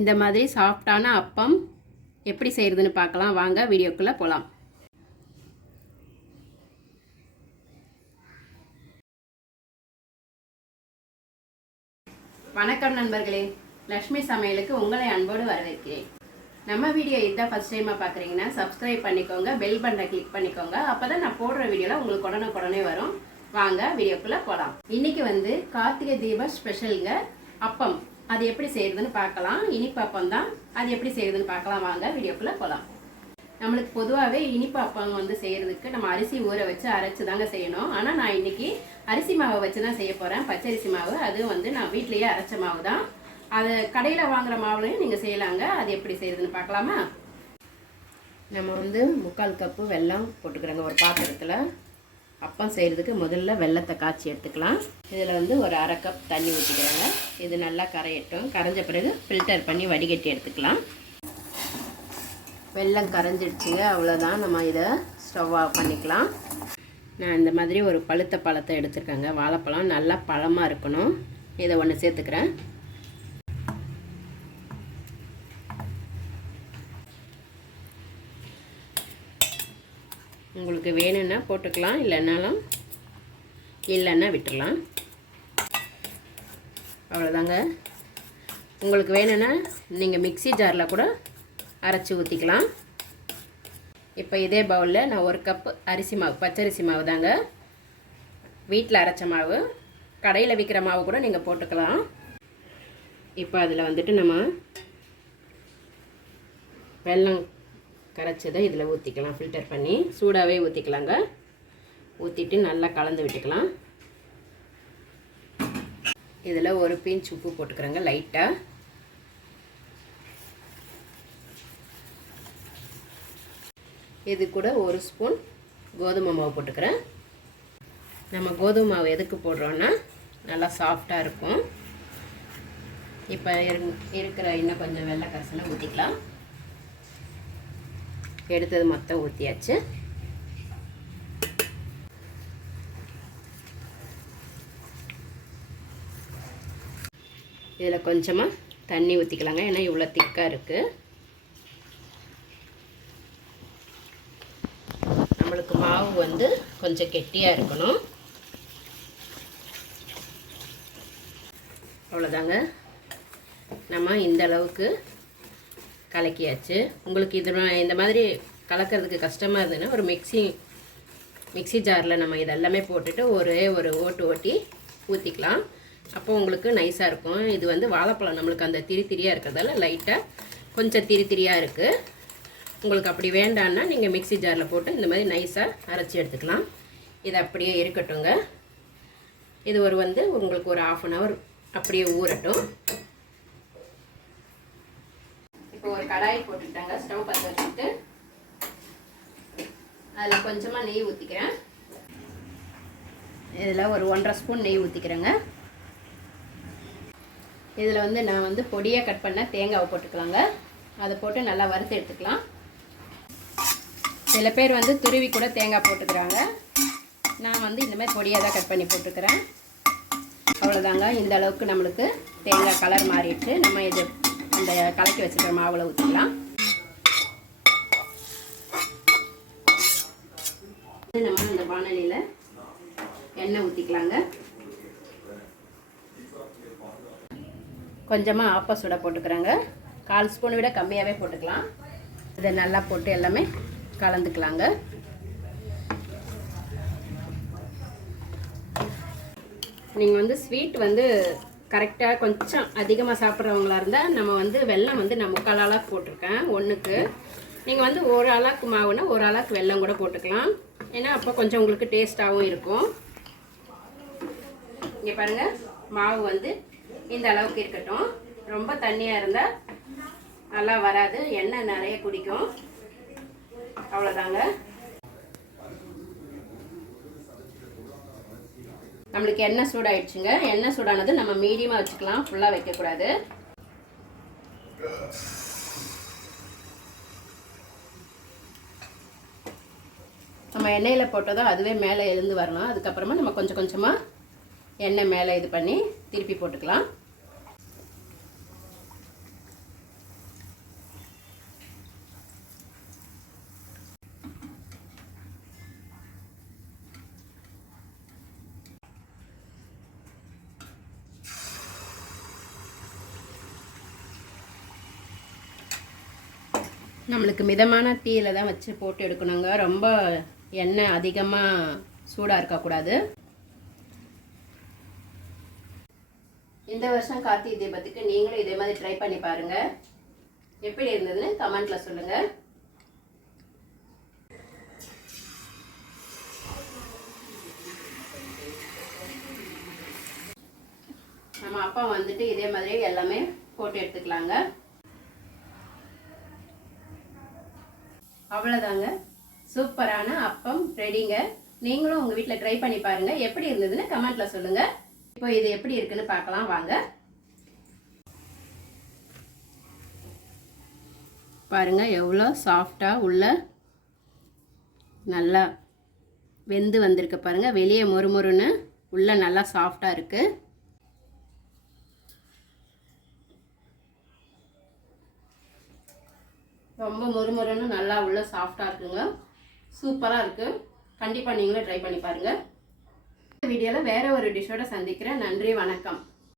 இந்த மாதிரி சாஃப்டான அப்பம் எப்படி செய்கிறதுன்னு பார்க்கலாம். வாங்க வீடியோக்குள்ளே போகலாம். வணக்கம் நண்பர்களே, லக்ஷ்மி சமையலுக்கு உங்களை அன்போடு வரவேற்கிறேன். நம்ம வீடியோ இதான் ஃபர்ஸ்ட் டைமாக பார்க்குறீங்கன்னா சப்ஸ்கிரைப் பண்ணிக்கோங்க, பெல் பட்டனை கிளிக் பண்ணிக்கோங்க. அப்போ தான் நான் போடுற வீடியோவில் உங்களுக்கு உடனே வரும். வாங்க வீடியோக்குள்ளே போகலாம். இன்றைக்கி கார்த்திகை தீபம் ஸ்பெஷலுங்க அப்பம். அது எப்படி செய்கிறதுன்னு பார்க்கலாம். இனிப்பு அப்பம் தான், அது எப்படி செய்கிறதுன்னு பார்க்கலாம். வாங்க வீடியோக்குள்ளே போகலாம். நம்மளுக்கு பொதுவாகவே இனிப்பு அப்பம் செய்கிறதுக்கு நம்ம அரிசி ஊற வச்சு அரைச்சி தாங்க செய்யணும். ஆனால் நான் இன்றைக்கி அரிசி மாவை வச்சு தான் செய்ய போகிறேன். பச்சரிசி மாவு. அது நான் வீட்டிலையே அரைச்ச மாவு தான். அது கடையில் வாங்குகிற மாவுலையும் நீங்கள் செய்யலாங்க. அது எப்படி செய்கிறதுன்னு பார்க்கலாமா? நம்ம 3/4 கப்பு வெல்லம் போட்டுக்கிறோங்க ஒரு பாத்திரத்தில். அப்பம் செய்கிறதுக்கு முதல்ல வெல்லத்தை காய்ச்சி எடுத்துக்கலாம். இதில் ஒரு 1/2 கப் தண்ணி ஊற்றிக்கிறாங்க. இது நல்லா கரையட்டும். கரைஞ்ச பிறகு ஃபில்டர் பண்ணி வடிகட்டி எடுத்துக்கலாம். வெல்லம் கரைஞ்சிடுச்சுங்க, அவ்வளோதான். நம்ம இதை ஸ்டவ் ஆஃப் பண்ணிக்கலாம். நான் இந்த மாதிரி ஒரு பழுத்த பழத்தை எடுத்துருக்கேங்க. வாழைப்பழம் நல்லா பழமாக இருக்கணும். இதை ஒன்று சேர்த்துக்கிறேன். உங்களுக்கு வேணும்னா போட்டுக்கலாம், இல்லைன்னா விட்டுடலாம். அவ்வளோதாங்க. உங்களுக்கு வேணும்னா நீங்கள் மிக்ஸி ஜாரில் கூட அரைச்சி ஊற்றிக்கலாம். இப்போ இதே பவுலில் நான் 1 கப்பு அரிசி மாவு, பச்சரிசி மாவு தாங்க, வீட்டில் அரைச்ச மாவு. கடையில் விற்கிற மாவு கூட நீங்கள் போட்டுக்கலாம். இப்போ அதில் நம்ம வெல்லம் கரைச்சதை இதில் ஊற்றிக்கலாம். ஃபில்டர் பண்ணி சூடாகவே ஊற்றிக்கலாங்க. ஊற்றிட்டு நல்லா கலந்து விட்டுக்கலாம். இதில் ஒரு பிஞ்ச் உப்பு போட்டுக்கிறேங்க லைட்டாக. இது கூட 1 ஸ்பூன் கோதுமை மாவு போட்டுக்கிறேன். நம்ம கோதுமை மாவு எதுக்கு போடுறோன்னா நல்லா சாஃப்டாக இருக்கும். இப்போ இருக்கிற இன்னும் கொஞ்சம் வெள்ளை கரைசலை ஊற்றிக்கலாம். எடுத்தது மொத்தம் ஊற்றியாச்சு. இதில் கொஞ்சமாக தண்ணி ஊற்றிக்கலாங்க, ஏன்னா இவ்வளோ திக்காக இருக்குது. நம்மளுக்கு மாவு கொஞ்சம் கெட்டியாக இருக்கணும். அவ்வளோதாங்க. நம்ம இந்த அளவுக்கு கலக்கியாச்சு. உங்களுக்கு இந்த மாதிரி கலக்கிறதுக்கு கஷ்டமாக இருந்ததுன்னா ஒரு மிக்ஸி ஜாரில் நம்ம இதெல்லாமே போட்டுட்டு ஒரே ஒரு ஓட்டு ஓட்டி ஊற்றிக்கலாம். அப்போ உங்களுக்கு நைஸாக இருக்கும். இது வாழைப்பழம் நம்மளுக்கு அந்த திரியாக இருக்கிறதால லைட்டாக கொஞ்சம் திரியாக இருக்குது. உங்களுக்கு அப்படி வேண்டான்னா நீங்கள் மிக்ஸி ஜாரில் போட்டு இந்த மாதிரி நைஸாக அரைச்சி எடுத்துக்கலாம். இது அப்படியே இருக்கட்டுங்க. இது உங்களுக்கு ஒரு 1/2 hour அப்படியே ஊறட்டும். இப்போ ஒரு கடாய் போட்டுக்கிட்டாங்க. ஸ்டவ் பற்ற வச்சுட்டு அதில் கொஞ்சமாக நெய் ஊற்றிக்கிறேன். இதில் ஒரு 1.5 ஸ்பூன் நெய் ஊற்றிக்கிறேங்க. இதில் நான் பொடியாக கட் பண்ண தேங்காவை போட்டுக்கலாங்க. அதை போட்டு நல்லா வறுத்து எடுத்துக்கலாம். சில பேர் துருவி கூட தேங்காய் போட்டுக்கிறாங்க. நான் இந்த மாதிரி பொடியாக தான் கட் பண்ணி போட்டுக்கிறேன். அவ்வளோதாங்க. இந்த அளவுக்கு நம்மளுக்கு தேங்காய் கலர் மாறிடுச்சு. நம்ம இது அந்த கலக்கி வச்சுக்கிற மாவில் ஊற்றிக்கலாம். நம்ம இந்த வானலியில் எண்ணெய் ஊற்றிக்கலாங்க. கொஞ்சமாக ஆப்ப சுட போட்டுக்கிறாங்க. 1/4 ஸ்பூன் விட கம்மியாகவே போட்டுக்கலாம். இதை நல்லா போட்டு எல்லாமே கலந்துக்கலாங்க. நீங்கள் ஸ்வீட் கரெக்டாக கொஞ்சம் அதிகமாக சாப்பிட்றவங்களா இருந்தால் நம்ம வெல்லம் நான் 3/4 அளவுக்கு போட்டிருக்கேன் ஒன்றுக்கு. நீங்கள் 1 அளவுக்கு மாவுனா 1 அளவுக்கு வெல்லம் கூட போட்டுக்கலாம். ஏன்னா அப்போ கொஞ்சம் உங்களுக்கு டேஸ்ட்டாகவும் இருக்கும். இங்கே பாருங்கள், மாவு இந்த அளவுக்கு இருக்கட்டும். ரொம்ப தண்ணியாக இருந்தால் நல்லா வராது, எண்ணெய் நிறைய குடிக்கும். அவ்வளோதாங்க. நம்மளுக்கு எண்ணெய் சூடாயிடுச்சுங்க. எண்ணெய் சூடானது நம்ம மீடியமாக வச்சுக்கலாம், ஃபுல்லாக வைக்கக்கூடாது. நம்ம எண்ணெயில் போட்டதோ அதுவே மேலே எழுந்து வரணும். அதுக்கப்புறமா நம்ம கொஞ்சம் கொஞ்சமாக எண்ணெய் மேலே இது பண்ணி திருப்பி போட்டுக்கலாம். நம்மளுக்கு மிதமான தீயில தான் வச்சு போட்டு எடுக்கணுங்க. ரொம்ப எண்ணெய் அதிகமாக சூடாக இருக்கக்கூடாது. இந்த வருஷம் கார்த்திகை தீபத்துக்கு நீங்களும் இதே மாதிரி ட்ரை பண்ணி பாருங்கள். எப்படி இருந்ததுன்னு கமெண்ட்டில் சொல்லுங்கள். நம்ம அப்பா வந்துட்டு இதே மாதிரி எல்லாமே போட்டு எடுத்துக்கலாங்க. அவ்வளோதாங்க, சூப்பரான அப்பம் ரெடிங்க. நீங்களும் உங்கள் வீட்டில் ட்ரை பண்ணி பாருங்கள். எப்படி இருந்ததுன்னு கமெண்ட்டில் சொல்லுங்கள். இப்போ இது எப்படி இருக்குன்னு பார்க்கலாம் வாங்க. பாருங்கள் எவ்வளோ சாஃப்டாக உள்ள நல்லா வெந்து வந்திருக்கு பாருங்கள். வெளியே மொறுமொறுன்னு உள்ள நல்லா சாஃப்டாக இருக்குது. ரொம்ப மொறுமொறுன்னு நல்லா உள்ள சாஃப்டாக இருக்குங்க. சூப்பராக இருக்குது. கண்டிப்பாக நீங்களும் ட்ரை பண்ணி பாருங்கள். இந்த வீடியோவில் வேறு ஒரு டிஷ்ஷோட சந்திக்கிறேன். நன்றி, வணக்கம்.